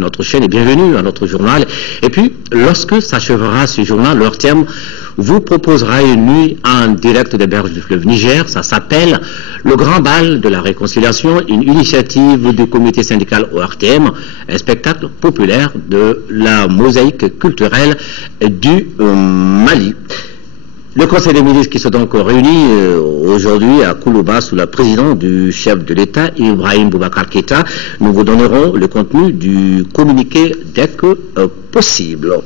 sur notre chaîne et bienvenue à notre journal. Et puis, lorsque s'achèvera ce journal, l'ORTM vous proposera une nuit en direct des berges du fleuve Niger. Ça s'appelle le Grand Bal de la Réconciliation, une initiative du comité syndical ORTM, un spectacle populaire de la mosaïque culturelle du Mali. Le Conseil des ministres qui se donc réunit aujourd'hui à Koulouba sous la présidence du chef de l'État, Ibrahim Boubacar Keïta. Nous vous donnerons le contenu du communiqué dès que possible.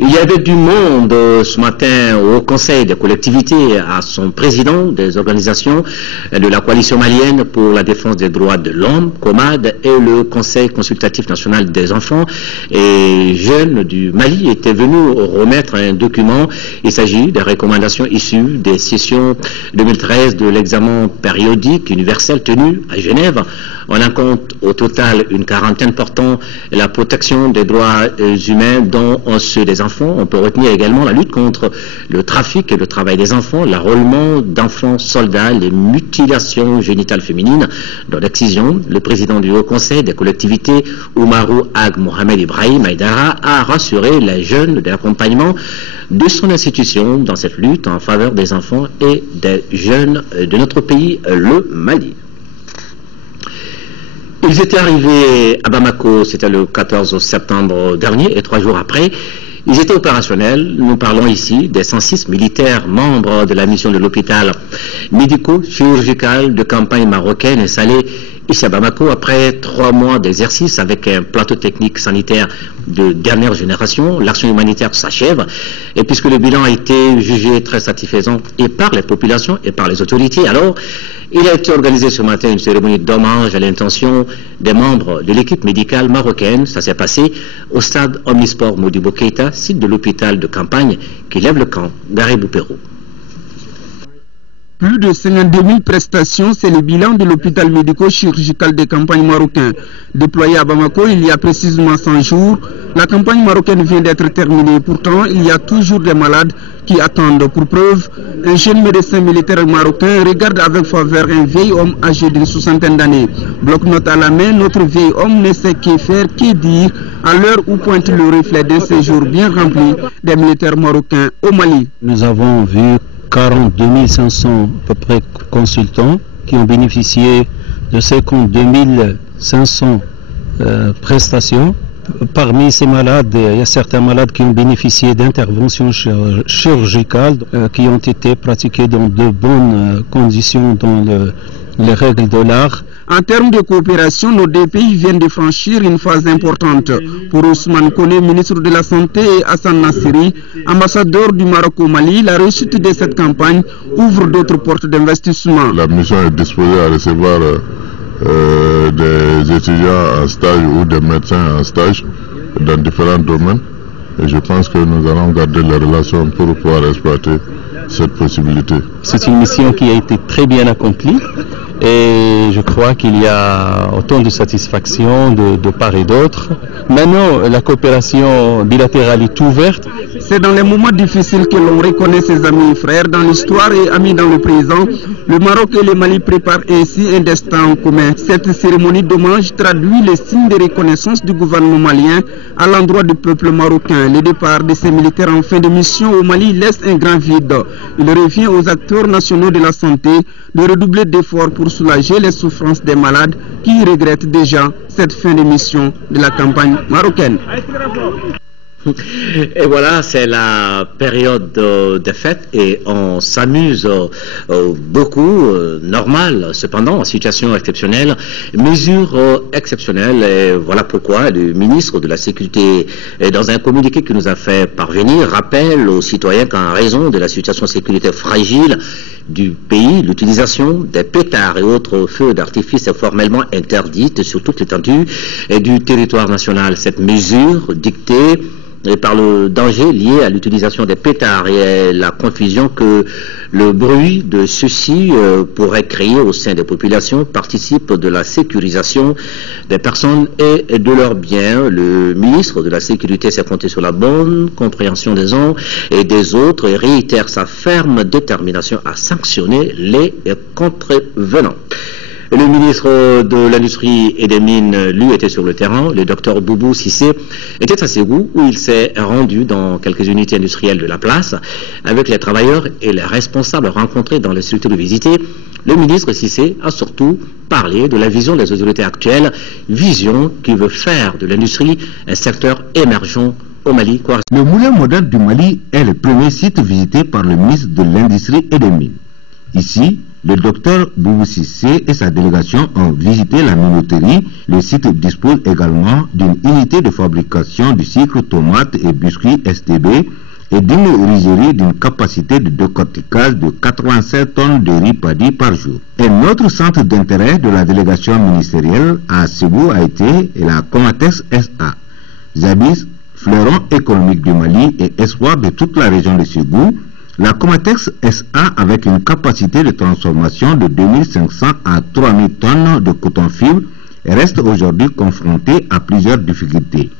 Il y avait du monde ce matin au Conseil des collectivités, à son président des organisations de la coalition malienne pour la défense des droits de l'homme, COMAD, et le Conseil consultatif national des enfants et jeunes du Mali étaient venus remettre un document. Il s'agit des recommandations issues des sessions 2013 de l'examen périodique universel tenu à Genève. On en compte au total une quarantaine portant la protection des droits humains, dont ceux des enfants. On peut retenir également la lutte contre le trafic et le travail des enfants, l'enrôlement d'enfants soldats, les mutilations génitales féminines dans l'excision. Le président du Haut Conseil des collectivités, Oumarou Ag Mohamed Ibrahim Aïdara, a rassuré les jeunes de l'accompagnement de son institution dans cette lutte en faveur des enfants et des jeunes de notre pays, le Mali. Ils étaient arrivés à Bamako, c'était le 14 septembre dernier, et 3 jours après, ils étaient opérationnels. Nous parlons ici des 106 militaires membres de la mission de l'hôpital médico-chirurgical de campagne marocaine installé ici à Bamako après 3 mois d'exercice avec un plateau technique sanitaire de dernière génération. L'action humanitaire s'achève et puisque le bilan a été jugé très satisfaisant et par les populations et par les autorités, alors il a été organisé ce matin une cérémonie d'hommage à l'intention des membres de l'équipe médicale marocaine. Ça s'est passé au stade Omnisport Modibo Keïta, site de l'hôpital de campagne qui lève le camp Garibou Pérou. Plus de 52 000 prestations, c'est le bilan de l'hôpital médico-chirurgical de campagne marocain. Déployé à Bamako il y a précisément 100 jours, la campagne marocaine vient d'être terminée. Pourtant, il y a toujours des malades qui attendent. Pour preuve, un jeune médecin militaire marocain regarde avec faveur un vieil homme âgé d'une 60aine d'années. Bloc-notes à la main, notre vieil homme ne sait que faire, que dire à l'heure où pointe le reflet d'un séjour bien rempli des militaires marocains au Mali. Nous avons vu 42 500 à peu près consultants qui ont bénéficié de 52 500 prestations. Parmi ces malades, il y a certains malades qui ont bénéficié d'interventions chirurgicales qui ont été pratiquées dans de bonnes conditions dans les règles de l'art. En termes de coopération, nos deux pays viennent de franchir une phase importante. Pour Ousmane Koné, ministre de la Santé, et Hassan Nassiri, ambassadeur du Maroc au Mali, la réussite de cette campagne ouvre d'autres portes d'investissement. La mission est disposée à recevoir des étudiants en stage ou des médecins en stage dans différents domaines. Et je pense que nous allons garder les relations pour pouvoir exploiter cette possibilité. C'est une mission qui a été très bien accomplie. Et je crois qu'il y a autant de satisfaction de part et d'autre. Maintenant, la coopération bilatérale est ouverte. C'est dans les moments difficiles que l'on reconnaît ses amis et frères dans l'histoire et amis dans le présent. Le Maroc et le Mali préparent ainsi un destin en commun. Cette cérémonie d'hommage traduit les signes de reconnaissance du gouvernement malien à l'endroit du peuple marocain. Le départ de ces militaires en fin de mission au Mali laisse un grand vide. Il revient aux acteurs nationaux de la santé de redoubler d'efforts pour soulager les souffrances des malades qui regrettent déjà cette fin de mission de la campagne marocaine. Et voilà, c'est la période des fêtes et on s'amuse beaucoup, normal, cependant, en situation exceptionnelle, mesures exceptionnelles. Et voilà pourquoi le ministre de la Sécurité, dans un communiqué qu'il nous a fait parvenir, rappelle aux citoyens qu'en raison de la situation sécuritaire fragile du pays, l'utilisation des pétards et autres feux d'artifice est formellement interdite sur toute l'étendue du territoire national. Cette mesure dictée par le danger lié à l'utilisation des pétards et la confusion que le bruit de ceux-ci pourrait créer au sein des populations participe de la sécurisation des personnes et de leurs biens. Le ministre de la Sécurité s'est compté sur la bonne compréhension des uns et des autres et réitère sa ferme détermination à sanctionner les contrevenants. Le ministre de l'Industrie et des Mines, lui, était sur le terrain. Le docteur Boubou Cissé était à Ségou, où il s'est rendu dans quelques unités industrielles de la place, avec les travailleurs et les responsables rencontrés dans les structures visitées. Le ministre Cissé a surtout parlé de la vision des autorités actuelles, vision qui veut faire de l'industrie un secteur émergent au Mali. Le moulin moderne du Mali est le premier site visité par le ministre de l'Industrie et des Mines. Ici, le docteur Boubou Cissé et sa délégation ont visité la minoterie. Le site dispose également d'une unité de fabrication du sucre, tomates et biscuits STB et d'une rizerie d'une capacité de décortiquage de 87 tonnes de riz paddy par jour. Un autre centre d'intérêt de la délégation ministérielle à Ségou a été la Comatex SA. Jadis fleuron économique du Mali et espoir de toute la région de Ségou, la Comatex SA, avec une capacité de transformation de 2500 à 3000 tonnes de coton-fibre, reste aujourd'hui confrontée à plusieurs difficultés.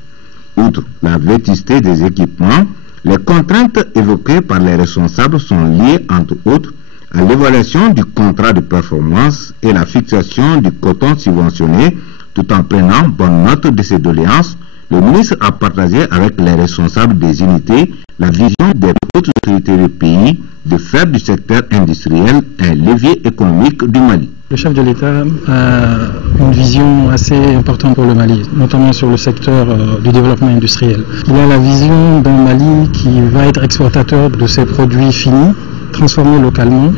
Outre la vétusté des équipements, les contraintes évoquées par les responsables sont liées, entre autres, à l'évaluation du contrat de performance et la fixation du coton subventionné. Tout en prenant bonne note de ces doléances, le ministre a partagé avec les responsables des unités la vision des autres autorités du pays de faire du secteur industriel un levier économique du Mali. Le chef de l'État a une vision assez importante pour le Mali, notamment sur le secteur du développement industriel. Il a la vision d'un Mali qui va être exportateur de ses produits finis, transformés localement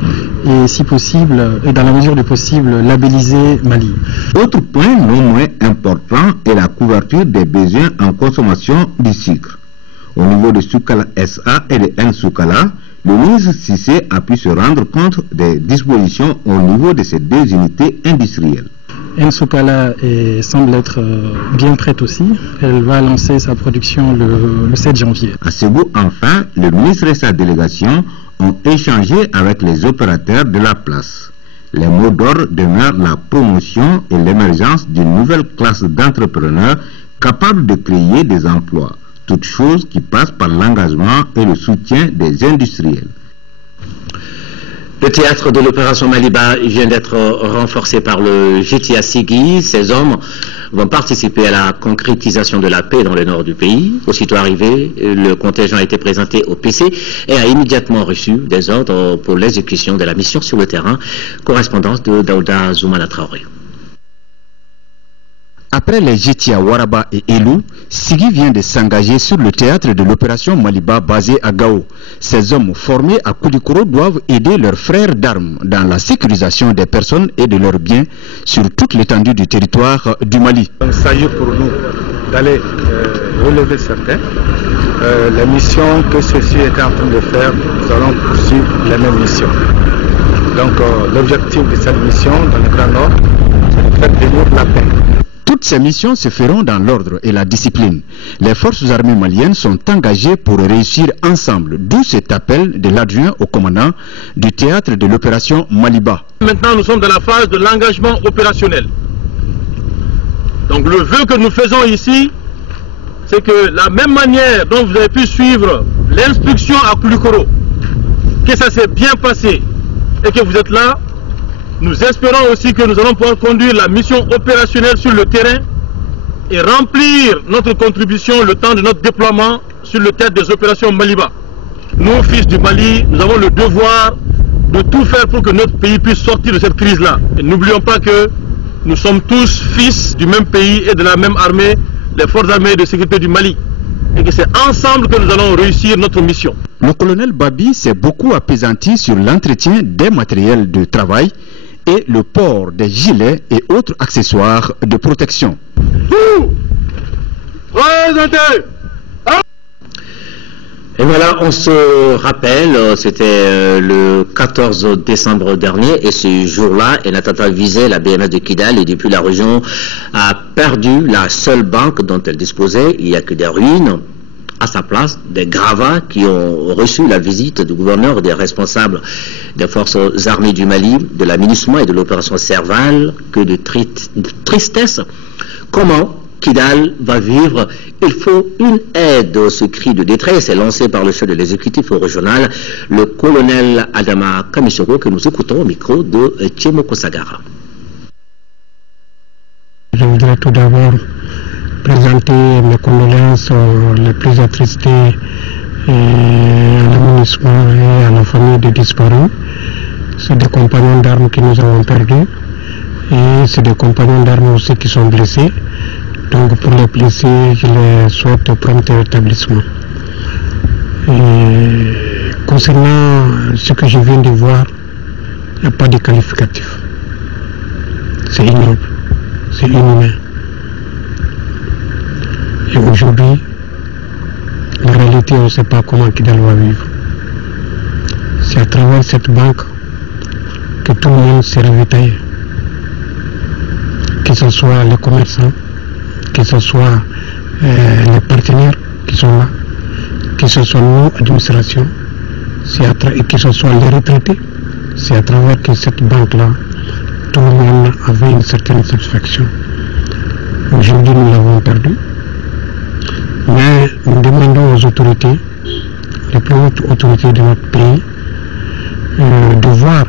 et si possible, et dans la mesure du possible, labellisé Mali. Autre point non moins important est la couverture des besoins en consommation du sucre. Au niveau de Soukala SA et de Nsoukala, le ministre Cissé a pu se rendre compte des dispositions au niveau de ces deux unités industrielles. Nsoukala semble être bien prête aussi. Elle va lancer sa production le 7 janvier. À Ségou, enfin, le ministre et sa délégation ont échangé avec les opérateurs de la place. Les mots d'ordre demeurent la promotion et l'émergence d'une nouvelle classe d'entrepreneurs capables de créer des emplois, toute chose qui passe par l'engagement et le soutien des industriels. Le théâtre de l'opération Maliba vient d'être renforcé par le GTA Sigui. Ces hommes vont participer à la concrétisation de la paix dans le nord du pays. Aussitôt arrivé, le contingent a été présenté au PC et a immédiatement reçu des ordres pour l'exécution de la mission sur le terrain. Correspondance de Daouda Zoumana Traoré. Après les Jetia, Waraba et Elou, Sigui vient de s'engager sur le théâtre de l'opération Maliba basé à Gao. Ces hommes formés à Koulikoro doivent aider leurs frères d'armes dans la sécurisation des personnes et de leurs biens sur toute l'étendue du territoire du Mali. Il s'agit pour nous d'aller relever certains. La mission que ceux-ci étaient en train de faire, nous allons poursuivre la même mission. Donc l'objectif de cette mission dans le Grand Nord, c'est de faire venir la paix. Toutes ces missions se feront dans l'ordre et la discipline. Les forces armées maliennes sont engagées pour réussir ensemble, d'où cet appel de l'adjoint au commandant du théâtre de l'opération Maliba. Maintenant, nous sommes dans la phase de l'engagement opérationnel. Donc le vœu que nous faisons ici, c'est que la même manière dont vous avez pu suivre l'instruction à Koulikoro, que ça s'est bien passé et que vous êtes là, nous espérons aussi que nous allons pouvoir conduire la mission opérationnelle sur le terrain et remplir notre contribution le temps de notre déploiement sur le théâtre des opérations Maliba. Nous, fils du Mali, nous avons le devoir de tout faire pour que notre pays puisse sortir de cette crise-là. Et n'oublions pas que nous sommes tous fils du même pays et de la même armée, les forces armées de sécurité du Mali. Et que c'est ensemble que nous allons réussir notre mission. Le colonel Babi s'est beaucoup appesanti sur l'entretien des matériels de travail et le port des gilets et autres accessoires de protection. Et voilà, on se rappelle, c'était le 14 décembre dernier, et ce jour-là, un attentat visait la BMS de Kidal, et depuis la région a perdu la seule banque dont elle disposait. Il n'y a que des ruines. À sa place, des gravats qui ont reçu la visite du gouverneur et des responsables des forces armées du Mali, de l'aménagement et de l'opération Serval. Que de tristesse. Comment Kidal va vivre? Il faut une aide. Ce cri de détresse est lancé par le chef de l'exécutif régional, le colonel Adama Kamisoro, que nous écoutons au micro de Tchemoko Sagara. je voudrais tout d'abord présenter mes condoléances les plus attristées à l'aménagement et à la famille des disparus. C'est des compagnons d'armes que nous avons perdus et c'est des compagnons d'armes aussi qui sont blessés. Donc pour les blessés, je les souhaite prompt rétablissement. Et concernant ce que je viens de voir, il n'y a pas de qualificatif. C'est ignoble, c'est inhumain. Et aujourd'hui, la réalité, on ne sait pas comment Kidal va vivre. C'est à travers cette banque que tout le monde s'est ravitaillé. Que ce soit les commerçants, que ce soit les partenaires qui sont là, que ce soit nous, administration, et que ce soit les retraités. C'est à travers que cette banque-là, tout le monde avait une certaine satisfaction. Aujourd'hui, nous l'avons perdu. Mais nous demandons aux autorités, les plus hautes autorités de notre pays, de voir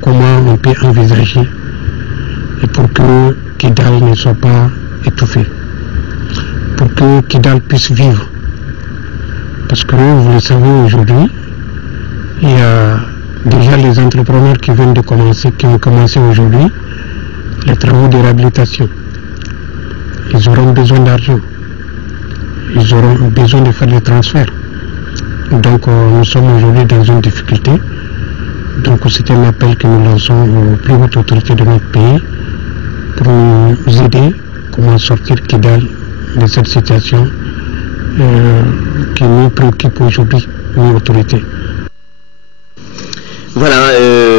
comment on peut envisager et pour que Kidal ne soit pas étouffé, pour que Kidal puisse vivre. Parce que vous le savez aujourd'hui, il y a déjà les entrepreneurs qui viennent de commencer, qui ont commencé aujourd'hui, les travaux de réhabilitation. Ils auront besoin d'argent. Ils auront besoin de faire des transferts. Donc nous sommes aujourd'hui dans une difficulté. Donc c'est un appel que nous lançons aux plus hautes autorités de notre pays pour nous aider comment sortir Kidal de cette situation qui nous préoccupe aujourd'hui, nos autorités. Voilà,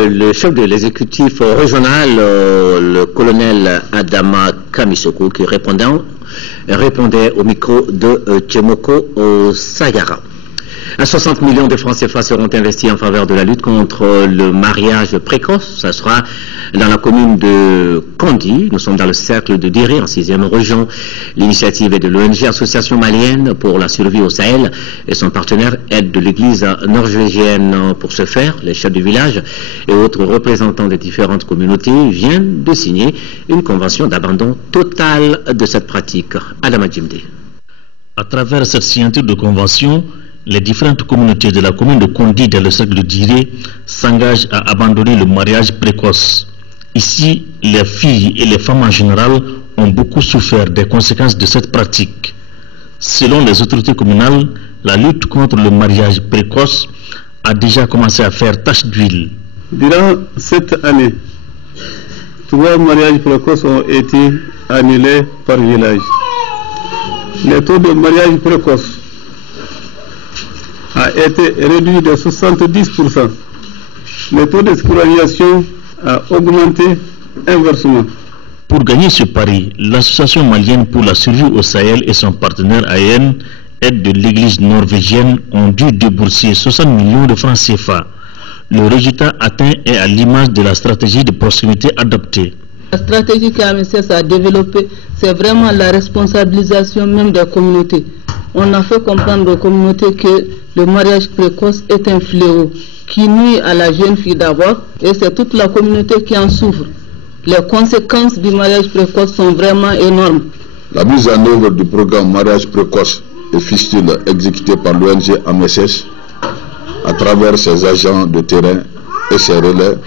le chef de l'exécutif régional, le colonel Adama Kamisoko, qui répondait au micro de Tchemoko Sayara. 60 millions de francs CFA seront investis en faveur de la lutte contre le mariage précoce. Ça sera dans la commune de Kondi. Nous sommes dans le cercle de Diré, en 6e région. L'initiative est de l'ONG Association malienne pour la survie au Sahel et son partenaire aide de l'église norvégienne. Pour ce faire, les chefs du village et autres représentants des différentes communautés viennent de signer une convention d'abandon total de cette pratique. Adama Djimde. À travers cette signature de convention, les différentes communautés de la commune de Kondi dans le cercle de Diré s'engagent à abandonner le mariage précoce. Ici, les filles et les femmes en général ont beaucoup souffert des conséquences de cette pratique. Selon les autorités communales, la lutte contre le mariage précoce a déjà commencé à faire tache d'huile. Durant cette année, 3 mariages précoces ont été annulés par village. Le taux de mariage précoce a été réduit de 70%. Le taux de scolarisation a augmenté inversement. Pour gagner ce pari, l'Association malienne pour la survie au Sahel et son partenaire AEN, aide de l'église norvégienne, ont dû débourser 60 millions de francs CFA. Le résultat atteint est à l'image de la stratégie de proximité adoptée. La stratégie qu'AMSS a développée, c'est vraiment la responsabilisation même des communautés. On a fait comprendre aux communautés que le mariage précoce est un fléau qui nuit à la jeune fille d'abord et c'est toute la communauté qui en souffre. Les conséquences du mariage précoce sont vraiment énormes. La mise en œuvre du programme mariage précoce est fistule exécuté par l'ONG AMSS à travers ses agents de terrain et ses relais,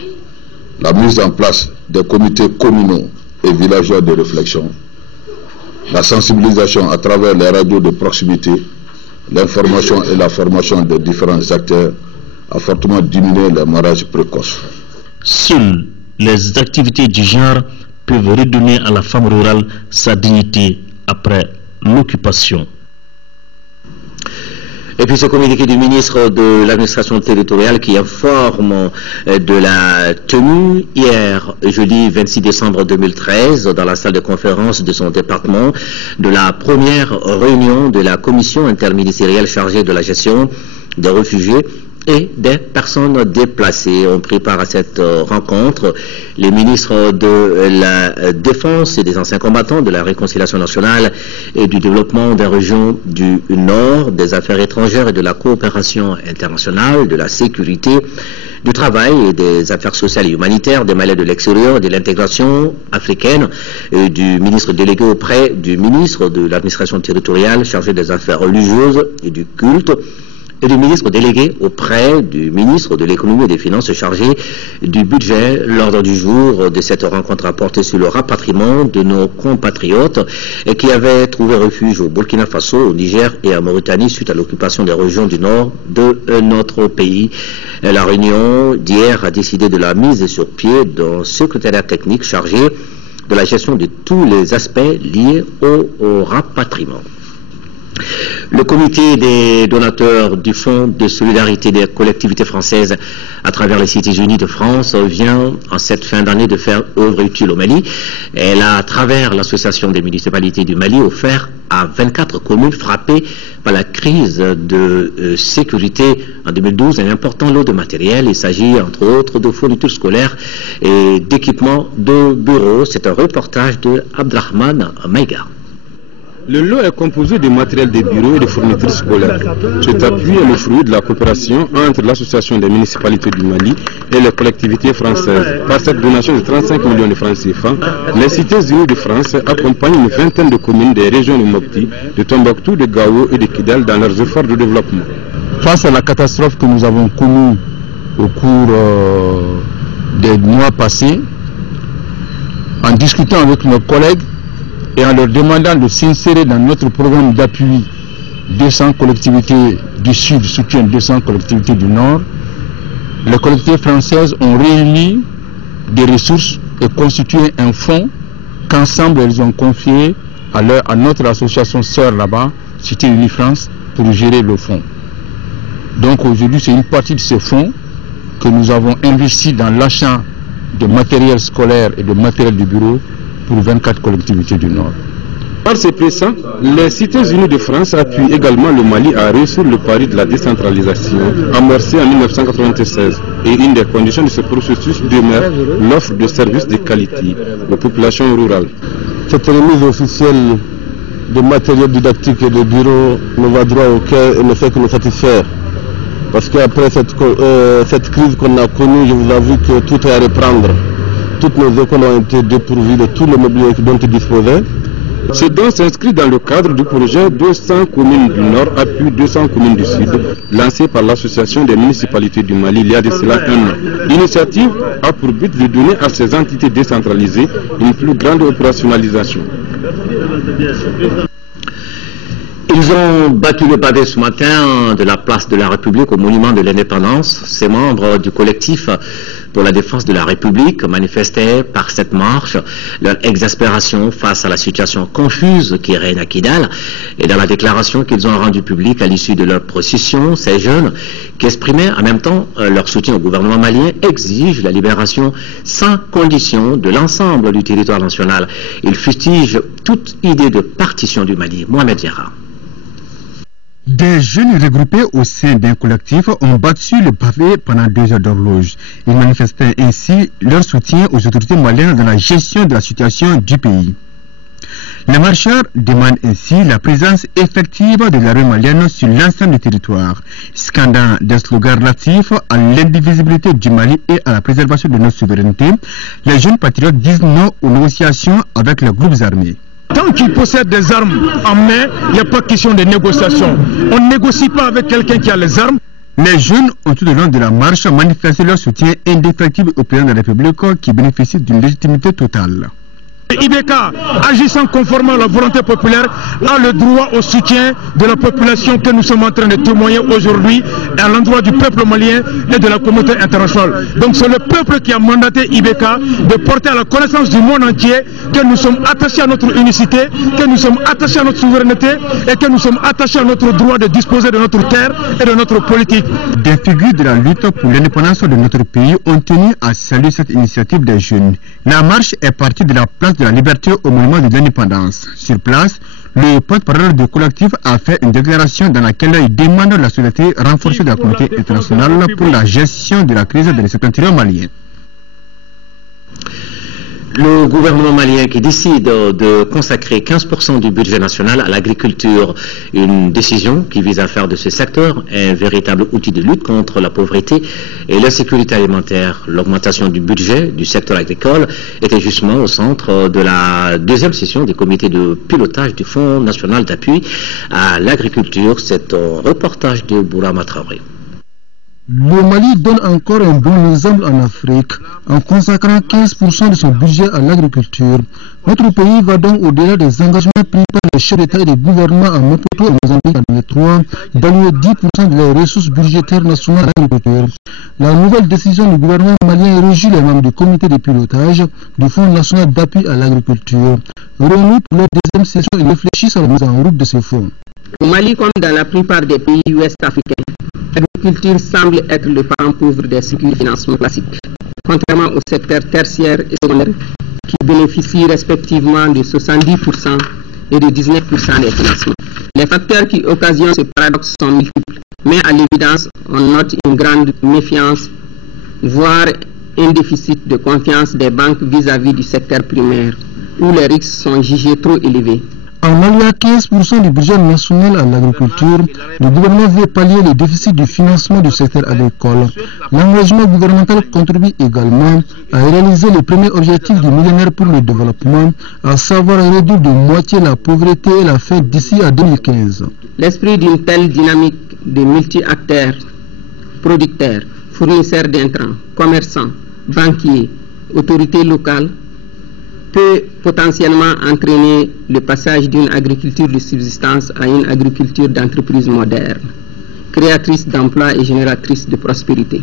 la mise en place des comités communaux et villageois de réflexion, la sensibilisation à travers les radios de proximité, l'information et la formation des différents acteurs a fortement diminué les mariages précoces. Seules les activités du genre peuvent redonner à la femme rurale sa dignité après l'occupation. Et puis ce communiqué du ministre de l'administration territoriale qui informe de la tenue hier, jeudi 26 décembre 2013, dans la salle de conférence de son département, de la première réunion de la commission interministérielle chargée de la gestion des réfugiés et des personnes déplacées. On prit part à cette rencontre les ministres de la Défense et des anciens combattants, de la Réconciliation nationale et du développement des régions du Nord, des Affaires étrangères et de la coopération internationale, de la sécurité, du travail et des affaires sociales et humanitaires, des Maliens de l'extérieur et de l'intégration africaine, et du ministre délégué auprès du ministre de l'administration territoriale chargé des affaires religieuses et du culte, et du ministre délégué auprès du ministre de l'économie et des finances chargé du budget. L'ordre du jour de cette rencontre a porté sur le rapatriement de nos compatriotes et qui avaient trouvé refuge au Burkina Faso, au Niger et en Mauritanie suite à l'occupation des régions du nord de notre pays. La réunion d'hier a décidé de la mise sur pied d'un secrétariat technique chargé de la gestion de tous les aspects liés au rapatriement. Le comité des donateurs du Fonds de solidarité des collectivités françaises à travers les Cités Unies de France vient en cette fin d'année de faire œuvre utile au Mali. Elle a, à travers l'Association des municipalités du Mali, offert à 24 communes frappées par la crise de sécurité en 2012 un important lot de matériel. Il s'agit entre autres de fournitures scolaires et d'équipements de bureaux. C'est un reportage de Abdrahman Maïga. Le lot est composé de matériel de bureaux et de fournitures scolaires. Cet appui est le fruit de la coopération entre l'Association des municipalités du Mali et les collectivités françaises. Par cette donation de 35 millions de francs CFA, les Cités Unies de France accompagnent une vingtaine de communes des régions de Mopti, de Tombouctou, de Gao et de Kidal dans leurs efforts de développement. Face à la catastrophe que nous avons connue au cours des mois passés, en discutant avec nos collègues, et en leur demandant de s'insérer dans notre programme d'appui 200 collectivités du Sud, soutien 200 collectivités du Nord, les collectivités françaises ont réuni des ressources et constitué un fonds qu'ensemble elles ont confié à notre association sœur là-bas, Cité Unie France, pour gérer le fonds. Donc aujourd'hui, c'est une partie de ce fonds que nous avons investi dans l'achat de matériel scolaire et de matériel de bureau pour 24 collectivités du Nord. Par ces pressants, les Cités Unies de France appuient également le Mali à réussir le pari de la décentralisation amorcé en 1996. Et une des conditions de ce processus demeure l'offre de services de qualité aux populations rurales. Cette remise officielle de matériel didactique et de bureaux nous va droit au cœur et ne fait que nous satisfaire. Parce qu'après cette crise qu'on a connue, je vous avoue que tout est à reprendre. Toutes nos écoles ont été dépourvues de tout le mobilier dont ils disposaient. Ce don s'inscrit dans le cadre du projet 200 communes du Nord appui 200 communes du Sud, lancé par l'Association des municipalités du Mali il y a de cela un an. L'initiative a pour but de donner à ces entités décentralisées une plus grande opérationnalisation. Ils ont battu le pavé ce matin de la place de la République au monument de l'indépendance. Ces membres du collectif pour la défense de la République manifestaient par cette marche leur exaspération face à la situation confuse qui règne à Kidal. Et dans la déclaration qu'ils ont rendue publique à l'issue de leur procession, ces jeunes qui exprimaient en même temps leur soutien au gouvernement malien exigent la libération sans condition de l'ensemble du territoire national. Ils fustigent toute idée de partition du Mali. Mohamed Diarra. Des jeunes regroupés au sein d'un collectif ont battu le pavé pendant 2 heures d'horloge. Ils manifestaient ainsi leur soutien aux autorités maliennes dans la gestion de la situation du pays. Les marcheurs demandent ainsi la présence effective de l'armée malienne sur l'ensemble du territoire, scandant des slogans relatifs à l'indivisibilité du Mali et à la préservation de notre souveraineté. Les jeunes patriotes disent non aux négociations avec les groupes armés. Tant qu'ils possèdent des armes en main, il n'y a pas question de négociation. On ne négocie pas avec quelqu'un qui a les armes. Les jeunes ont tout au long de la marche manifesté leur soutien indéfectible au président de la République qui bénéficie d'une légitimité totale. IBK, agissant conformément à la volonté populaire, a le droit au soutien de la population que nous sommes en train de témoigner aujourd'hui à l'endroit du peuple malien et de la communauté internationale. Donc c'est le peuple qui a mandaté IBK de porter à la connaissance du monde entier que nous sommes attachés à notre unicité, que nous sommes attachés à notre souveraineté et que nous sommes attachés à notre droit de disposer de notre terre et de notre politique. Des figures de la lutte pour l'indépendance de notre pays ont tenu à saluer cette initiative des jeunes. La marche est partie de la place de la Liberté au monument de l'indépendance. Sur place, Le porte-parole du collectif a fait une déclaration dans laquelle il demande la solidarité renforcée de la communauté internationale pour la gestion de la crise dans le septentrion malien. Le gouvernement malien qui décide de consacrer 15% du budget national à l'agriculture, une décision qui vise à faire de ce secteur un véritable outil de lutte contre la pauvreté et l'insécurité alimentaire. L'augmentation du budget du secteur agricole était justement au centre de la deuxième session du comité de pilotage du Fonds national d'appui à l'agriculture. C'est un reportage de Bourama Traoré. Le Mali donne encore un bon exemple en Afrique en consacrant 15% de son budget à l'agriculture. Notre pays va donc au-delà des engagements pris par les chefs d'État et de gouvernement à Maputo et Mozambique en 2003 d'allouer 10% de leurs ressources budgétaires nationales à l'agriculture. La nouvelle décision du gouvernement malien réjouit les membres du comité de pilotage du Fonds national d'appui à l'agriculture. Réunis pour leur deuxième session, ils réfléchissent à la mise en route de ces fonds. Au Mali, comme dans la plupart des pays ouest-africains, l'agriculture semble être le parent pauvre des circuits de financement classiques, contrairement au secteur tertiaire et secondaire, qui bénéficient respectivement de 70% et de 19% des financements. Les facteurs qui occasionnent ce paradoxe sont multiples, mais à l'évidence, on note une grande méfiance, voire un déficit de confiance des banques vis-à-vis du secteur primaire, où les risques sont jugés trop élevés. En allouant 15% du budget national à l'agriculture, le gouvernement veut pallier le déficit du financement du secteur agricole. L'engagement gouvernemental contribue également à réaliser le premier objectif du millénaire pour le développement, à savoir réduire de moitié la pauvreté et la faim d'ici à 2015. L'esprit d'une telle dynamique de multi-acteurs, producteurs, fournisseurs d'intrants, commerçants, banquiers, autorités locales, peut potentiellement entraîner le passage d'une agriculture de subsistance à une agriculture d'entreprise moderne, créatrice d'emplois et génératrice de prospérité.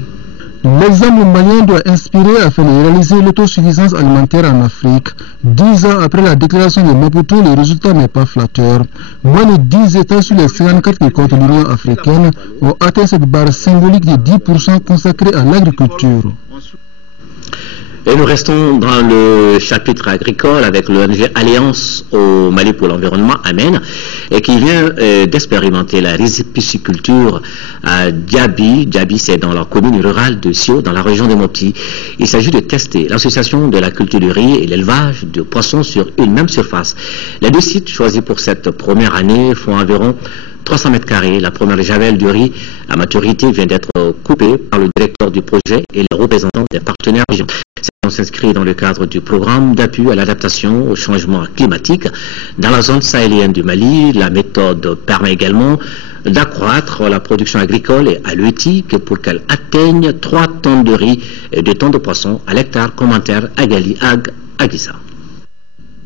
L'exemple malien doit inspirer afin de réaliser l'autosuffisance alimentaire en Afrique. 10 ans après la déclaration de Maputo, le résultat n'est pas flatteur. Moins de 10 États sur les 54 qui comptent l'Union africaine ont atteint cette barre symbolique de 10% consacrée à l'agriculture. Et nous restons dans le chapitre agricole avec l'ONG Alliance au Mali pour l'environnement, Amen, et qui vient d'expérimenter la riziculture à Diaby. Diaby, c'est dans la commune rurale de Sio, dans la région de Mopti. Il s'agit de tester l'association de la culture du riz et l'élevage de poissons sur une même surface. Les deux sites choisis pour cette première année font environ 300 mètres carrés. La première javel du riz à maturité vient d'être coupée par le directeur du projet et les représentants des partenaires régionaux. On s'inscrit dans le cadre du programme d'appui à l'adaptation au changement climatique dans la zone sahélienne du Mali. La méthode permet également d'accroître la production agricole et halieutique pour qu'elle atteigne 3 tonnes de riz et 2 tonnes de poissons à l'hectare. Commentaire Agali Aguissa.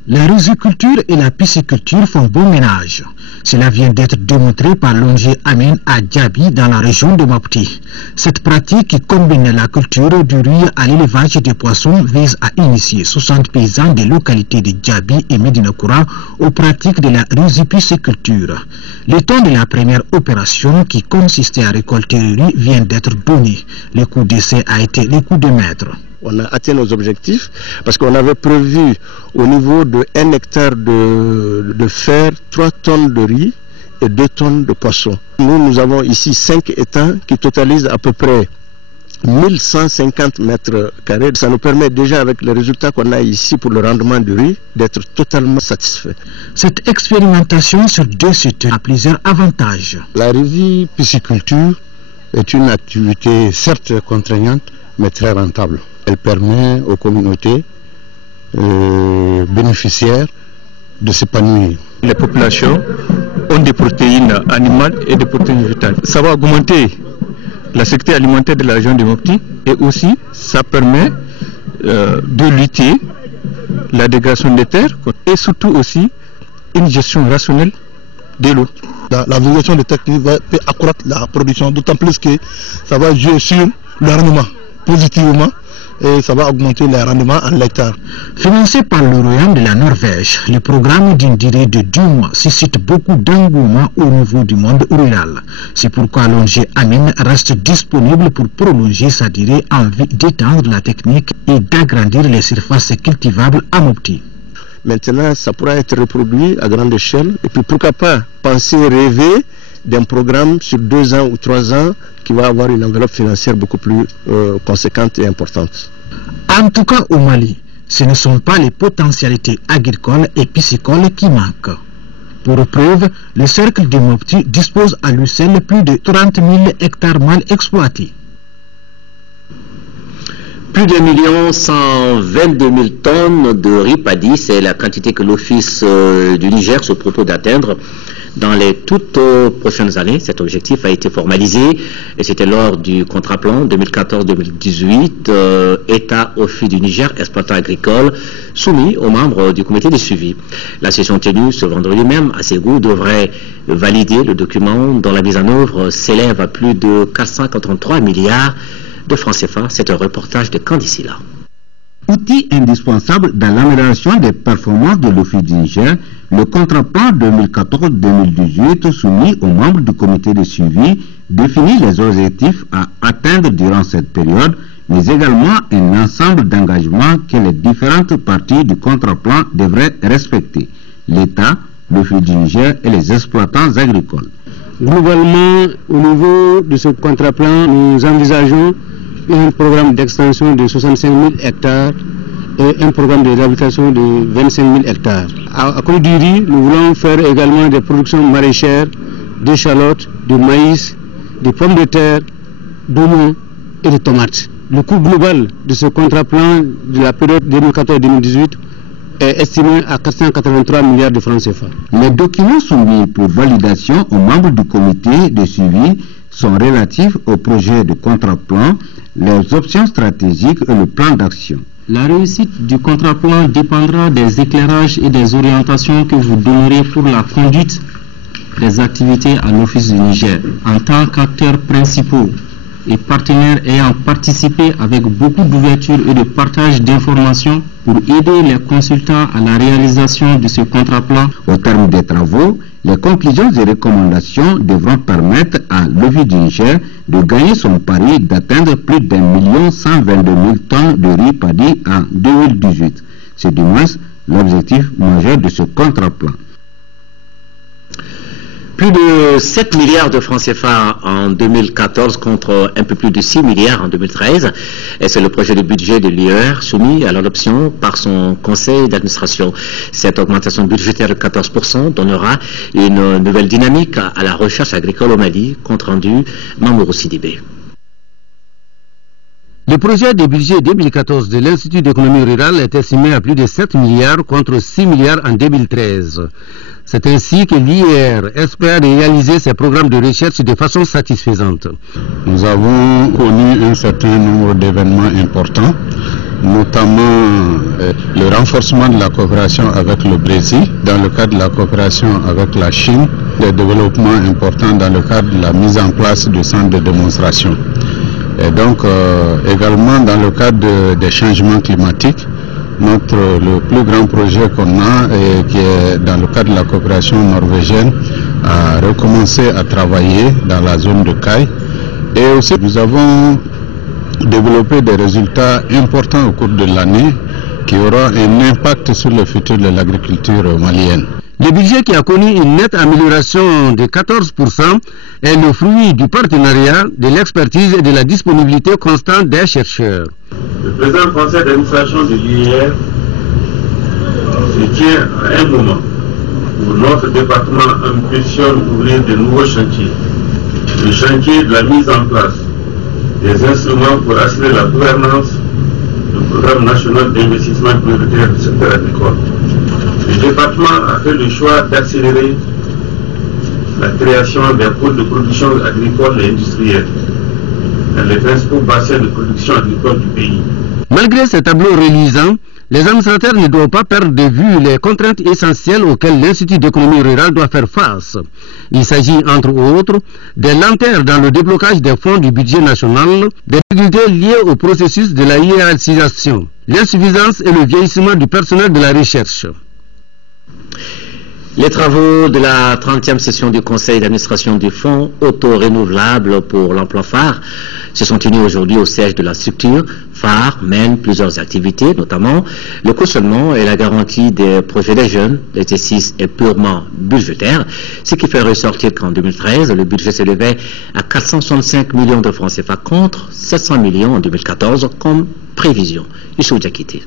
La riziculture et la pisciculture font bon ménage. Cela vient d'être démontré par l'ONG Amen à Diaby dans la région de Mopti. Cette pratique qui combine la culture du riz à l'élevage des poissons vise à initier 60 paysans des localités de Diaby et Medinakoura aux pratiques de la riziculture. Le temps de la première opération qui consistait à récolter le riz vient d'être donné. Le coût d'essai a été le coup de maître. On a atteint nos objectifs parce qu'on avait prévu au niveau de 1 hectare de faire 3 tonnes de riz et 2 tonnes de poissons. Nous avons ici 5 étangs qui totalisent à peu près 1150 mètres carrés. Ça nous permet déjà, avec les résultats qu'on a ici pour le rendement du riz, d'être totalement satisfait. Cette expérimentation sur 2 sites a plusieurs avantages. La riziculture est une activité certes contraignante mais très rentable. Elle permet aux communautés bénéficiaires de s'épanouir. Les populations ont des protéines animales et des protéines vitales. Ça va augmenter la sécurité alimentaire de la région de Mopti et aussi ça permet de lutter la dégradation des terres et surtout aussi une gestion rationnelle de l'eau. La végétation des terres peut accroître la production, d'autant plus que ça va jouer sur le rendement positivement et ça va augmenter les rendements en l'hectare. Financé par le Royaume de la Norvège, le programme d'une durée de 2 mois suscite beaucoup d'engouement au niveau du monde rural. C'est pourquoi l'ONG Amen reste disponible pour prolonger sa durée en vue d'étendre la technique et d'agrandir les surfaces cultivables à Mopti. Maintenant, ça pourra être reproduit à grande échelle. Et puis pourquoi pas penser, rêver d'un programme sur 2 ans ou 3 ans qui va avoir une enveloppe financière beaucoup plus conséquente et importante. En tout cas au Mali, ce ne sont pas les potentialités agricoles et piscicoles qui manquent. Pour preuve, le cercle de Mopti dispose à lui seul plus de 30 000 hectares mal exploités. Plus de 122 000 tonnes de riz paddy, c'est la quantité que l'Office du Niger se propose d'atteindre dans les toutes prochaines années. Cet objectif a été formalisé et c'était lors du contrat-plan 2014-2018 État-Office du Niger, exploitant agricole, soumis aux membres du comité de suivi. La session tenue ce vendredi même à Ségou devrait valider le document dont la mise en œuvre s'élève à plus de 483 milliards de francs CFA. C'est un reportage de Candicila. Outil indispensable dans l'amélioration des performances de l'Office du Niger, le contrat-plan 2014-2018 soumis aux membres du comité de suivi définit les objectifs à atteindre durant cette période, mais également un ensemble d'engagements que les différentes parties du contrat-plan devraient respecter, l'État, l'Office du Niger et les exploitants agricoles. Globalement, au niveau de ce contrat-plan, nous envisageons un programme d'extension de 65 000 hectares et un programme de réhabilitation de 25 000 hectares. À côté du riz, nous voulons faire également des productions maraîchères, d'échalotes, de maïs, de pommes de terre, d'oignons et de tomates. Le coût global de ce contrat-plan de la période 2014-2018 est estimé à 483 milliards de francs CFA. Les documents soumis pour validation aux membres du comité de suivi sont relatifs au projet de contrat-plan, les options stratégiques et le plan d'action. La réussite du contrat-plan dépendra des éclairages et des orientations que vous donnerez pour la conduite des activités à l'Office du Niger. En tant qu'acteurs principaux et partenaires ayant participé avec beaucoup d'ouverture et de partage d'informations pour aider les consultants à la réalisation de ce contrat-plan. Au terme des travaux, les conclusions et recommandations devront permettre à l'Office du Niger de gagner son pari d'atteindre plus d'1 122 000 tonnes de riz paddy en 2018. C'est du moins l'objectif majeur de ce contrat-plan. Plus de 7 milliards de francs CFA en 2014 contre un peu plus de 6 milliards en 2013. Et c'est le projet de budget de l'IER soumis à l'adoption par son conseil d'administration. Cette augmentation budgétaire de 14% donnera une nouvelle dynamique à la recherche agricole au Mali, compte rendu Mamourou Sidibé. Le projet de budget 2014 de l'Institut d'économie rurale est estimé à plus de 7 milliards contre 6 milliards en 2013. C'est ainsi que l'IR espère réaliser ses programmes de recherche de façon satisfaisante. Nous avons connu un certain nombre d'événements importants, notamment le renforcement de la coopération avec le Brésil, dans le cadre de la coopération avec la Chine, des développements importants dans le cadre de la mise en place de centres de démonstration. Et donc également dans le cadre des changements climatiques, le plus grand projet qu'on a et qui est dans le cadre de la coopération norvégienne a recommencé à travailler dans la zone de Caille. Et aussi nous avons développé des résultats importants au cours de l'année qui auront un impact sur le futur de l'agriculture malienne. Le budget qui a connu une nette amélioration de 14% est le fruit du partenariat, de l'expertise et de la disponibilité constante des chercheurs. Le président conseil d'administration de l'IER se tient à un moment où notre département ambitionne ouvrir de nouveaux chantiers. Le chantier de la mise en place des instruments pour assurer la gouvernance du programme national d'investissement prioritaire du secteur agricole. Le département a fait le choix d'accélérer la création des pôles de production agricole et industrielle dans les principaux bassins de production agricole du pays. Malgré ces tableaux reluisants, les administrateurs ne doivent pas perdre de vue les contraintes essentielles auxquelles l'Institut d'économie rurale doit faire face. Il s'agit entre autres des lenteurs dans le déblocage des fonds du budget national, des difficultés liées au processus de la hiérarchisation, l'insuffisance et le vieillissement du personnel de la recherche. Les travaux de la 30e session du Conseil d'administration du Fonds auto-renouvelable pour l'emploi phare se sont tenus aujourd'hui au siège de la structure. Phare mène plusieurs activités, notamment le cautionnement et la garantie des projets des jeunes. L'exercice est purement budgétaire, ce qui fait ressortir qu'en 2013, le budget s'élevait à 465 millions de francs CFA contre 700 millions en 2014 comme prévision. Issou Diakité.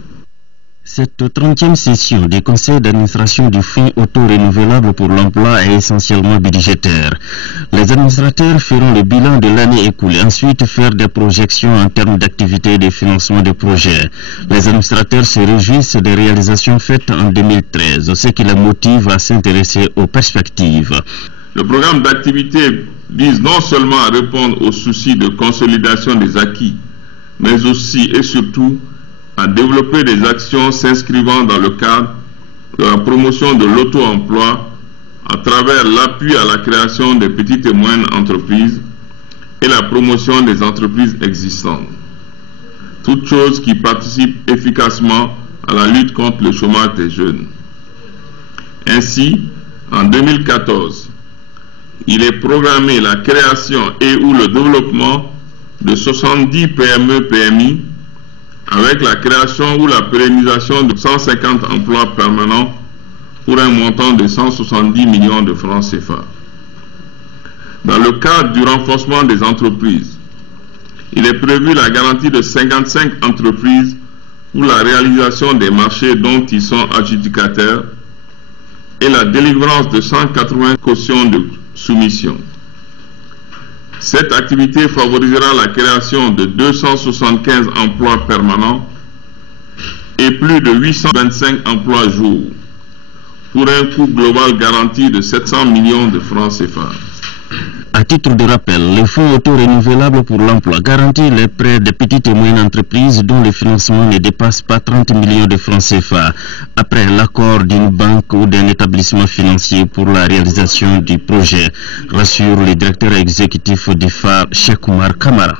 Cette 30e session du Conseil d'administration du Fonds auto-renouvelable pour l'emploi est essentiellement budgétaire. Les administrateurs feront le bilan de l'année écoulée, ensuite faire des projections en termes d'activité et de financement des projets. Les administrateurs se réjouissent des réalisations faites en 2013, ce qui les motive à s'intéresser aux perspectives. Le programme d'activité vise non seulement à répondre aux soucis de consolidation des acquis, mais aussi et surtout à développer des actions s'inscrivant dans le cadre de la promotion de l'auto-emploi à travers l'appui à la création des petites et moyennes entreprises et la promotion des entreprises existantes. Toutes choses qui participent efficacement à la lutte contre le chômage des jeunes. Ainsi, en 2014, il est programmé la création et ou le développement de 70 PME-PMI avec la création ou la pérennisation de 150 emplois permanents pour un montant de 170 millions de francs CFA. Dans le cadre du renforcement des entreprises, il est prévu la garantie de 55 entreprises pour la réalisation des marchés dont ils sont adjudicataires et la délivrance de 180 cautions de soumission. Cette activité favorisera la création de 275 emplois permanents et plus de 825 emplois jour pour un coût global garanti de 700 millions de francs CFA. À titre de rappel, le Fonds auto-renouvelable pour l'emploi garantit les prêts des petites et moyennes entreprises dont le financement ne dépasse pas 30 millions de francs CFA, après l'accord d'une banque ou d'un établissement financier pour la réalisation du projet, rassure le directeur exécutif du phare, Cheikh Oumar Kamara.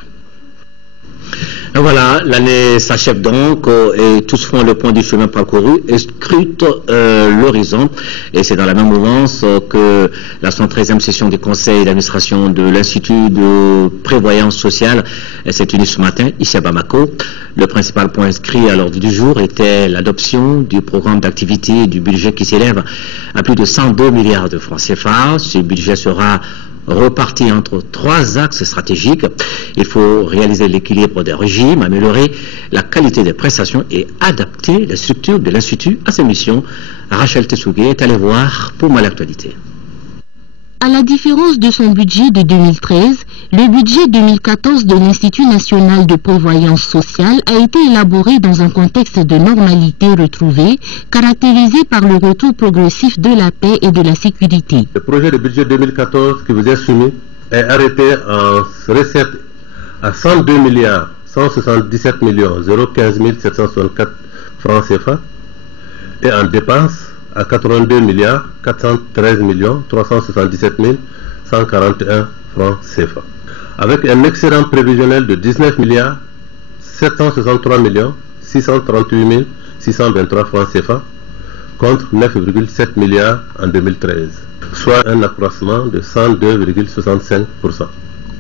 Et voilà, l'année s'achève donc et tous font le point du chemin parcouru et scrutent l'horizon. Et c'est dans la même mouvance que la 113e session du conseil d'administration de l'Institut de prévoyance sociale s'est tenue ce matin ici à Bamako. Le principal point inscrit à l'ordre du jour était l'adoption du programme d'activité et du budget qui s'élève à plus de 102 milliards de francs CFA. Ce budget sera reparti entre trois axes stratégiques. Il faut réaliser l'équilibre des régimes, améliorer la qualité des prestations et adapter la structure de l'Institut à ses missions. Rachel Tessougué est allée voir pour moi l'actualité. À la différence de son budget de 2013, le budget 2014 de l'Institut national de prévoyance sociale a été élaboré dans un contexte de normalité retrouvée, caractérisé par le retour progressif de la paix et de la sécurité. Le projet de budget 2014 qui vous est soumis est arrêté en recettes à 102 milliards 177 millions 015 764 francs CFA et en dépenses à 82 milliards 413 millions 377 141 francs CFA. Avec un excédent prévisionnel de 19 milliards 763 millions 638 623 francs CFA contre 9,7 milliards en 2013, soit un accroissement de 102,65%.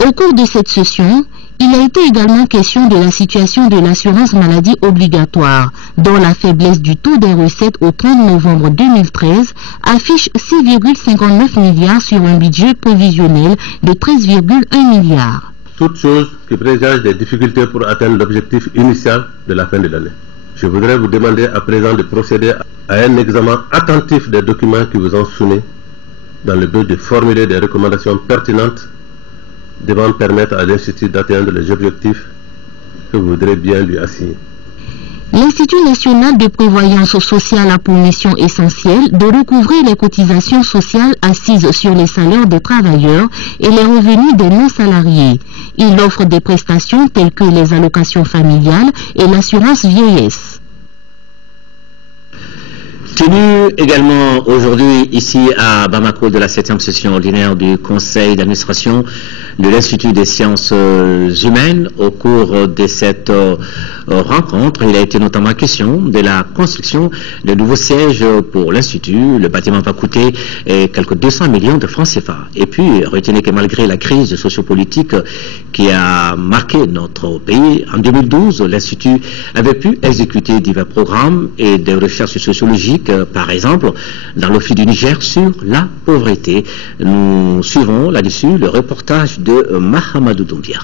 Au cours de cette session, il a été également question de la situation de l'assurance maladie obligatoire, dont la faiblesse du taux des recettes au 30 novembre 2013 affiche 6,59 milliards sur un budget prévisionnel de 13,1 milliards. Toutes choses qui présagent des difficultés pour atteindre l'objectif initial de la fin de l'année. Je voudrais vous demander à présent de procéder à un examen attentif des documents qui vous ont soumis dans le but de formuler des recommandations pertinentes devant permettre à l'Institut d'atteindre les objectifs que vous voudrez bien lui assigner. L'Institut national de prévoyance sociale a pour mission essentielle de recouvrer les cotisations sociales assises sur les salaires des travailleurs et les revenus des non-salariés. Il offre des prestations telles que les allocations familiales et l'assurance vieillesse. Tenu également aujourd'hui ici à Bamako de la 7e session ordinaire du conseil d'administration de l'Institut des sciences humaines. Au cours de cette rencontre, il a été notamment question de la construction de nouveaux sièges pour l'Institut. Le bâtiment va coûter quelques 200 millions de francs CFA. Et puis, retenez que malgré la crise sociopolitique qui a marqué notre pays, en 2012, l'Institut avait pu exécuter divers programmes et des recherches sociologiques, par exemple, dans l'Office du Niger sur la pauvreté. Nous suivons là-dessus le reportage de Mahamadou Doumbia.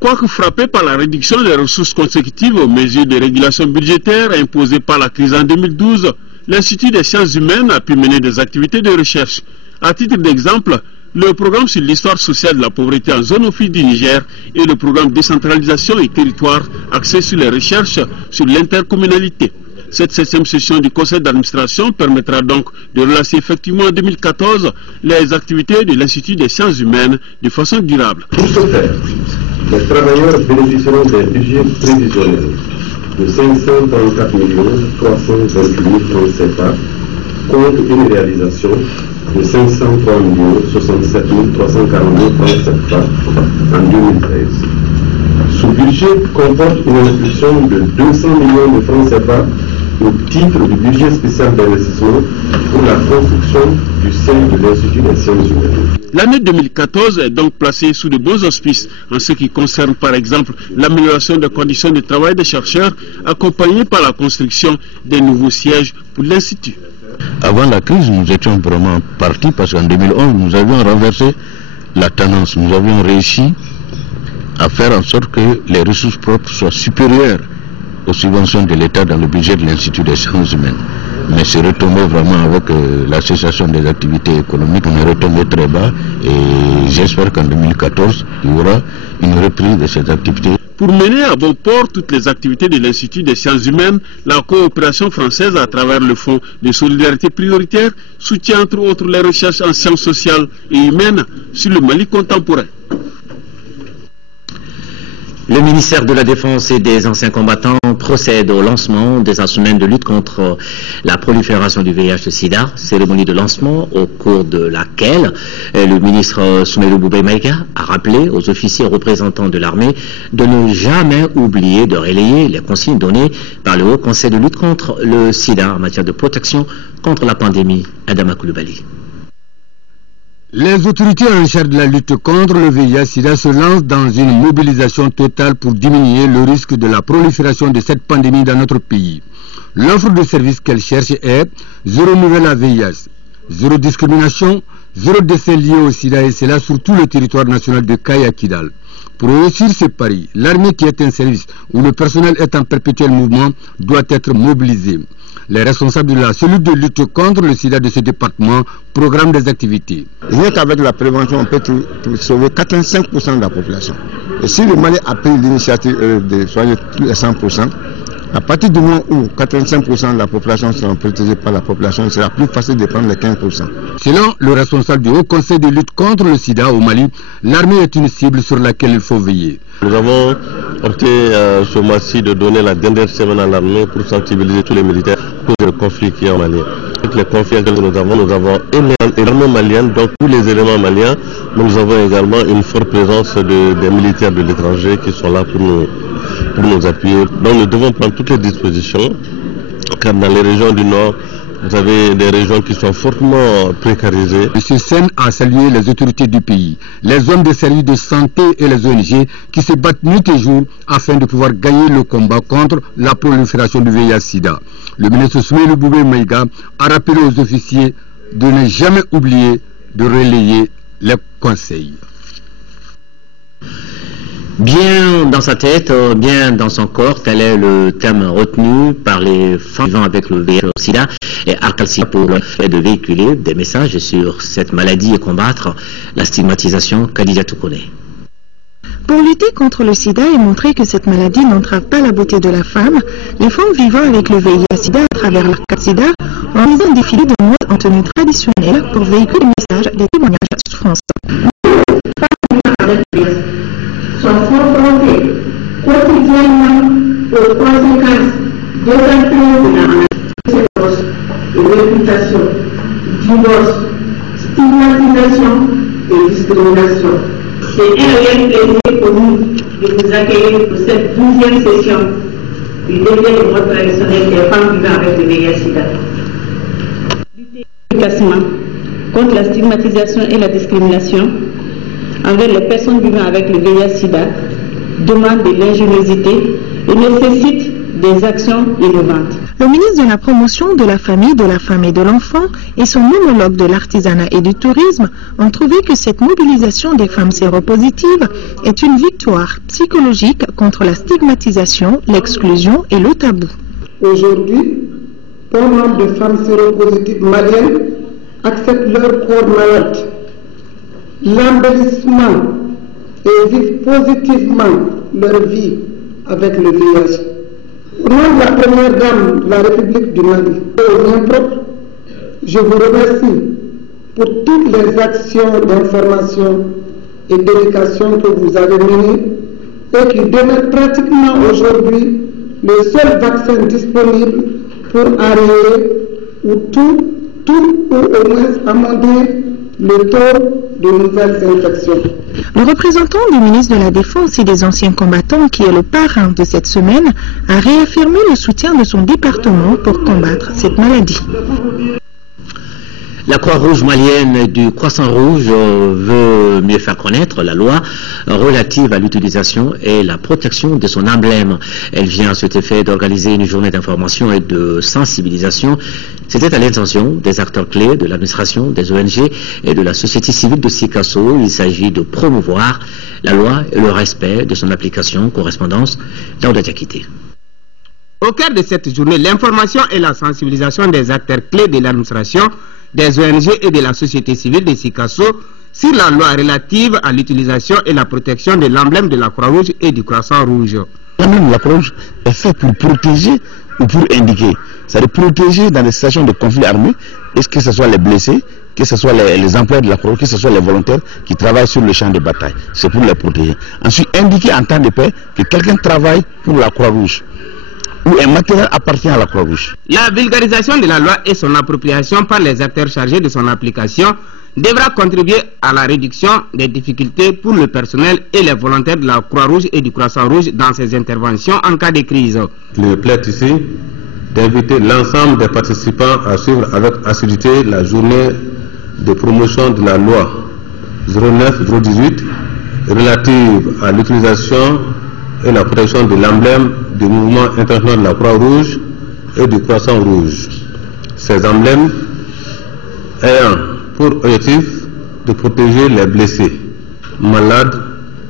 Quoique frappé par la réduction des ressources consécutives aux mesures de régulation budgétaire imposées par la crise en 2012, l'Institut des sciences humaines a pu mener des activités de recherche. À titre d'exemple, le programme sur l'histoire sociale de la pauvreté en zone Office du Niger et le programme décentralisation et territoire axé sur les recherches sur l'intercommunalité. Cette 7e session du conseil d'administration permettra donc de relancer effectivement en 2014 les activités de l'Institut des sciences humaines de façon durable. Pour ce faire, les travailleurs bénéficieront d'un budget prévisionnel de 534 328 000 francs CFA contre une réalisation de 503 67 342 francs CFA en 2013. Ce budget comporte une inscription de 200 millions de francs CFA au titre du budget spécial d'investissement pour la construction du siège de l'Institut des sciences humaines. L'année 2014 est donc placée sous de bons auspices en ce qui concerne par exemple l'amélioration des conditions de travail des chercheurs accompagnée par la construction des nouveaux sièges pour l'Institut. Avant la crise, nous étions vraiment partis parce qu'en 2011, nous avions renversé la tendance. Nous avions réussi à faire en sorte que les ressources propres soient supérieures aux subventions de l'État dans le budget de l'Institut des sciences humaines. Mais c'est retombé vraiment avec la cessation des activités économiques. On est retombé très bas et j'espère qu'en 2014, il y aura une reprise de ces activités. Pour mener à bon port toutes les activités de l'Institut des sciences humaines, la coopération française à travers le Fonds de solidarité prioritaire soutient entre autres les recherches en sciences sociales et humaines sur le Mali contemporain. Le ministère de la Défense et des anciens combattants procède au lancement des semaines de lutte contre la prolifération du VIH-Sida, cérémonie de lancement au cours de laquelle le ministre Soumaïlou Boubé Maïga a rappelé aux officiers représentants de l'armée de ne jamais oublier de relayer les consignes données par le Haut Conseil de lutte contre le Sida en matière de protection contre la pandémie. Adama Koulibaly. Les autorités en charge de la lutte contre le VIH-Sida se lancent dans une mobilisation totale pour diminuer le risque de la prolifération de cette pandémie dans notre pays. L'offre de service qu'elle cherche est zéro nouvelle à VIH, zéro discrimination, zéro décès lié au sida et cela sur tout le territoire national de Kaya Kidal. Pour réussir ce pari, l'armée qui est un service où le personnel est en perpétuel mouvement doit être mobilisé. Les responsables de la cellule de lutte contre le sida de ce département programment des activités. Rien qu'avec la prévention, on peut sauver 85% de la population. Et si le Mali a pris l'initiative de soigner tous les 100%, à partir du moment où 85% de la population sera protégée par la population, il sera plus facile de prendre les 15%. Selon le responsable du Haut Conseil de lutte contre le sida au Mali, l'armée est une cible sur laquelle il faut veiller. Nous avons opté ce mois-ci de donner la dernière semaine à l'armée pour sensibiliser tous les militaires pour le conflit qui est en Mali. Avec les conflits que nous avons l'armée malienne, donc tous les éléments maliens, mais nous avons également une forte présence des militaires de l'étranger qui sont là pour nous appuyer. Donc nous devons prendre toutes les dispositions, car dans les régions du Nord, vous avez des régions qui sont fortement précarisées. M. Sen a salué les autorités du pays, les hommes de services de santé et les ONG qui se battent nuit et jour afin de pouvoir gagner le combat contre la prolifération du VIH-Sida. Le ministre Soumaïlou Boubé Maïga a rappelé aux officiers de ne jamais oublier de relayer les conseils. Bien dans sa tête, bien dans son corps, tel est le thème retenu par les femmes vivant avec le VIH-Sida et Arc-en-Ciel pour de véhiculer des messages sur cette maladie et combattre la stigmatisation. Khadija Toukouné. Pour lutter contre le sida et montrer que cette maladie n'entrave pas la beauté de la femme, les femmes vivant avec le VIH-Sida à travers l'Arc-en-Sida ont organisé un défilé de mode en tenue traditionnelle pour véhiculer des messages, des témoignages de souffrance. Sont confrontés quotidiennement aux conséquences de la réputation, divorce, stigmatisation, et discrimination. C'est un réel plaisir pour nous de vous accueillir pour cette 12e session du défilé du mode traditionnel des femmes vivant avec le VIH-Sida. Lutter efficacement contre la stigmatisation et la discrimination envers les personnes vivant avec le VIH-Sida demande de l'ingéniosité et nécessite des actions innovantes. Le ministre de la Promotion de la Famille, de la Femme et de l'Enfant et son homologue de l'Artisanat et du Tourisme ont trouvé que cette mobilisation des femmes séropositives est une victoire psychologique contre la stigmatisation, l'exclusion et le tabou. Aujourd'hui, bon nombre de femmes séropositives maliennes acceptent leur corps malade, l'embellissement et vivent positivement leur vie avec le VIH. Au nom de la première dame de la République du Mali et aux miens propres, je vous remercie pour toutes les actions d'information et d'éducation que vous avez menées et qui demeurent pratiquement aujourd'hui le seul vaccin disponible pour arrêter ou au moins amondir le taux de nouvelles infections. Le représentant du ministre de la Défense et des anciens combattants, qui est le parrain de cette semaine, a réaffirmé le soutien de son département pour combattre cette maladie. La Croix-Rouge malienne du Croissant Rouge veut mieux faire connaître la loi relative à l'utilisation et la protection de son emblème. Elle vient à cet effet d'organiser une journée d'information et de sensibilisation. C'était à l'intention des acteurs clés de l'administration, des ONG et de la société civile de Sikasso. Il s'agit de promouvoir la loi et le respect de son application. Correspondance Daouda Diakité. Au cœur de cette journée, l'information et la sensibilisation des acteurs clés de l'administration, des ONG et de la société civile de Sikasso sur la loi relative à l'utilisation et la protection de l'emblème de la Croix-Rouge et du Croissant Rouge. L'emblème de la Croix-Rouge est fait pour protéger ou pour indiquer. C'est-à-dire protéger dans des situations de conflit armé, est-ce que ce soit les blessés, que ce soit les employés de la Croix-Rouge, que ce soit les volontaires qui travaillent sur le champ de bataille. C'est pour les protéger. Ensuite, indiquer en temps de paix que quelqu'un travaille pour la Croix-Rouge où un matériel appartient à la Croix-Rouge. La vulgarisation de la loi et son appropriation par les acteurs chargés de son application devra contribuer à la réduction des difficultés pour le personnel et les volontaires de la Croix-Rouge et du Croissant Rouge dans ces interventions en cas de crise. Le plaide ici d'inviter l'ensemble des participants à suivre avec assiduité la journée de promotion de la loi 09-018 relative à l'utilisation et la protection de l'emblème du mouvement international de la Croix-Rouge et du Croissant Rouge. Ces emblèmes ayant pour objectif de protéger les blessés, malades,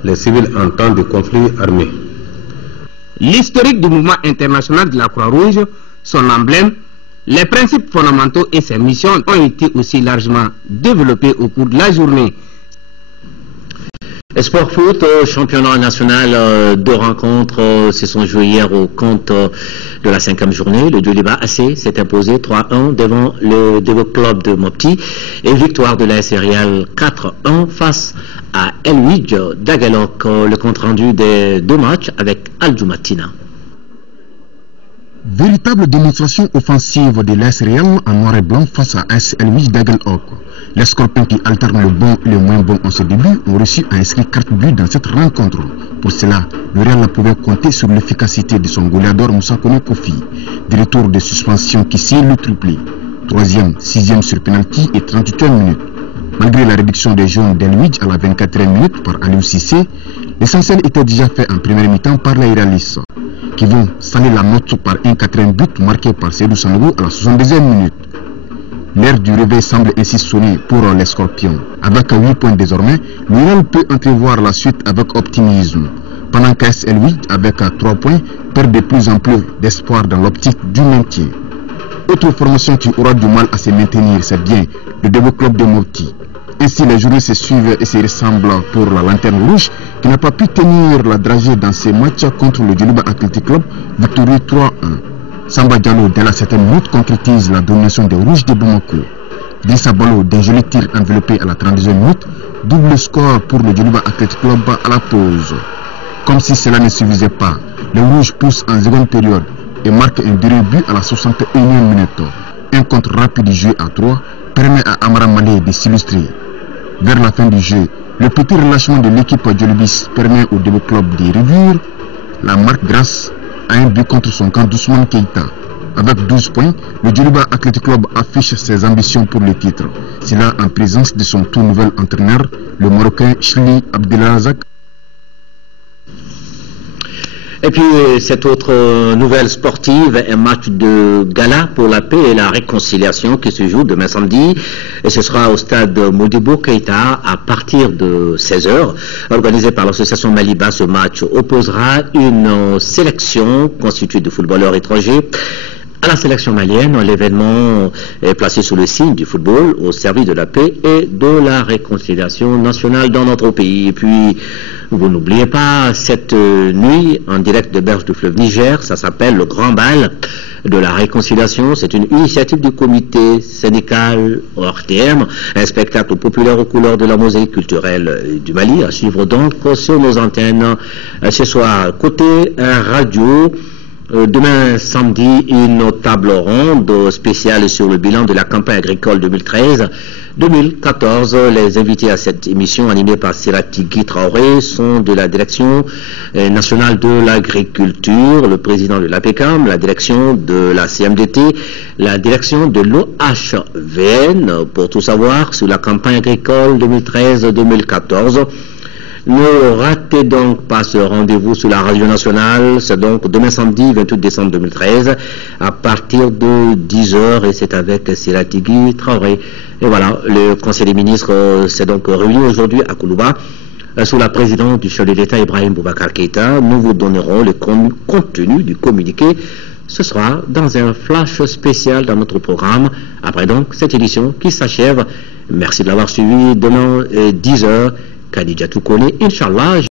les civils en temps de conflit armé. L'historique du mouvement international de la Croix-Rouge, son emblème, les principes fondamentaux et ses missions ont été aussi largement développés au cours de la journée. Sport foot, championnat national, deux rencontres se sont jouées hier au compte de la 5e journée. Le Djoliba AC s'est imposé 3-1 devant le Devo Club de Mopti et victoire de la Real 4-1 face à El Huij d'Agalok. Le compte rendu des deux matchs avec Al-Jumatina. Véritable démonstration offensive de l'AS Real en noir et blanc face à AS El Huij d'Agalok. Les Scorpions qui alternent le bon et le moins bon en ce début ont reçu à inscrire 4 buts dans cette rencontre. Pour cela, le Real pouvait compter sur l'efficacité de son goleador Moussa Kono Kofi. Des retours de suspension qui signent le triplé. 3e, 6e sur penalty et 38e minute. Malgré la réduction des jaunes d'El Huij à la 24e minute par Aliou Cissé, l'essentiel était déjà fait en première mi-temps par les Realistes, qui vont saler la note par un 4e but marqué par Seydou Sanogo à la 72e minute. L'ère du réveil semble ainsi sonner pour les Scorpions. Avec 8 points désormais, le Real peut entrevoir la suite avec optimisme. Pendant qu'AS El Huij, avec 3 points, perd de plus en plus d'espoir dans l'optique du maintien. Autre formation qui aura du mal à se maintenir, c'est bien le Devo Club de Mopti. Ainsi, les journées se suivent et se ressemblent pour la Lanterne Rouge, qui n'a pas pu tenir la dragée dans ses matchs contre le Djoliba Athletic Club, victorieux 3-1. Samba Diallo, dès la 7e minute, concrétise la domination des Rouges de Bamako. Drissa Balo, d'un joli tir enveloppé à la 32e minute, double score pour le Djoliba Athletic Club à la pause. Comme si cela ne suffisait pas, les Rouges poussent en seconde période et marquent un dernier but à la 61e minute. Un contre rapide joué à 3 permet à Amara Malé de s'illustrer. Vers la fin du jeu, le petit relâchement de l'équipe Djolibis permet au Debo Club de réduire la marque grâce à un but contre son camp d'Ousmane Keita. Avec 12 points, le Djoliba Athletic Club affiche ses ambitions pour le titre. C'est là en présence de son tout nouvel entraîneur, le Marocain Chili Abdelazak. Et puis cette autre nouvelle sportive, un match de gala pour la paix et la réconciliation qui se joue demain samedi. Et ce sera au stade Modibo Keïta à partir de 16h. Organisé par l'association Maliba, ce match opposera une sélection constituée de footballeurs étrangers à la sélection malienne. L'événement est placé sous le signe du football au service de la paix et de la réconciliation nationale dans notre pays. Et puis, vous n'oubliez pas, cette nuit, en direct de Berge du fleuve Niger, ça s'appelle le Grand Bal de la Réconciliation. C'est une initiative du comité syndical ORTM, un spectacle populaire aux couleurs de la mosaïque culturelle du Mali, à suivre donc sur nos antennes ce soir. Côté radio, demain samedi, une table ronde spéciale sur le bilan de la campagne agricole 2013-2014. Les invités à cette émission, animée par Siratigui Traoré, sont de la direction nationale de l'agriculture, le président de l'APECAM, la direction de la CMDT, la direction de l'OHVN, pour tout savoir sur la campagne agricole 2013-2014. Ne ratez donc pas ce rendez-vous sur la radio nationale. C'est donc demain samedi 28 décembre 2013 à partir de 10h et c'est avec Siratigui Traoré. Et voilà, le Conseil des ministres s'est donc réuni aujourd'hui à Koulouba sous la présidence du chef de l'État Ibrahim Boubacar Keïta. Nous vous donnerons le contenu du communiqué. Ce sera dans un flash spécial dans notre programme. Après donc cette édition qui s'achève. Merci de l'avoir suivi. Demain 10h. Khadija Toukone, Inch'Allah.